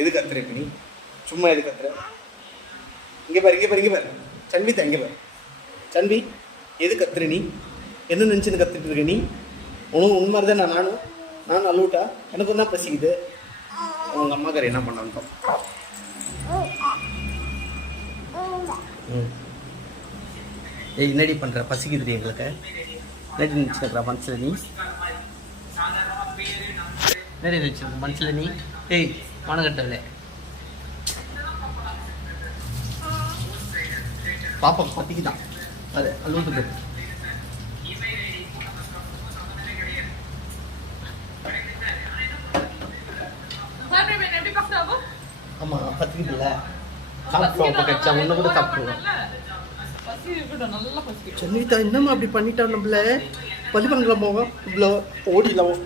எது கத்துற நீ? சும்மா எது கத்துற? இங்கே பாரு. சன்வி தான் இங்கே பாரு. சன்வி எது கத்துற நீ? என்ன நினச்சின்னு கத்துட்டு இருக்க நீ? உன் மாதிரி தான் நானும் அழுவிட்டா எனக்கும் தான் பசிக்குது. உங்கள் அம்மாக்கார என்ன பண்ணான்னு ஏய் என்னடி பண்ணுற? பசிக்குதுடி எங்களுக்கு. என்னடி நினச்சிருக்கிறா மனசில் நீ? என்னடி நினச்சிருக்க மனசில் நீ? ஏய் மனக்கட்டல பாப்பா பத்திக்குதான் அது அழுவுது. ஆமாம் பத்திக்குதுல்ல. சாப்பிடுவோம் கட்சா ஒன்று கூட சாப்பிடுவோம். சென்னிதா என்னம்மா அப்படி பண்ணிட்டான் நம்மள? பழி வாங்கலாம் போவோம் இவ்வளோ ஓடிலாம்.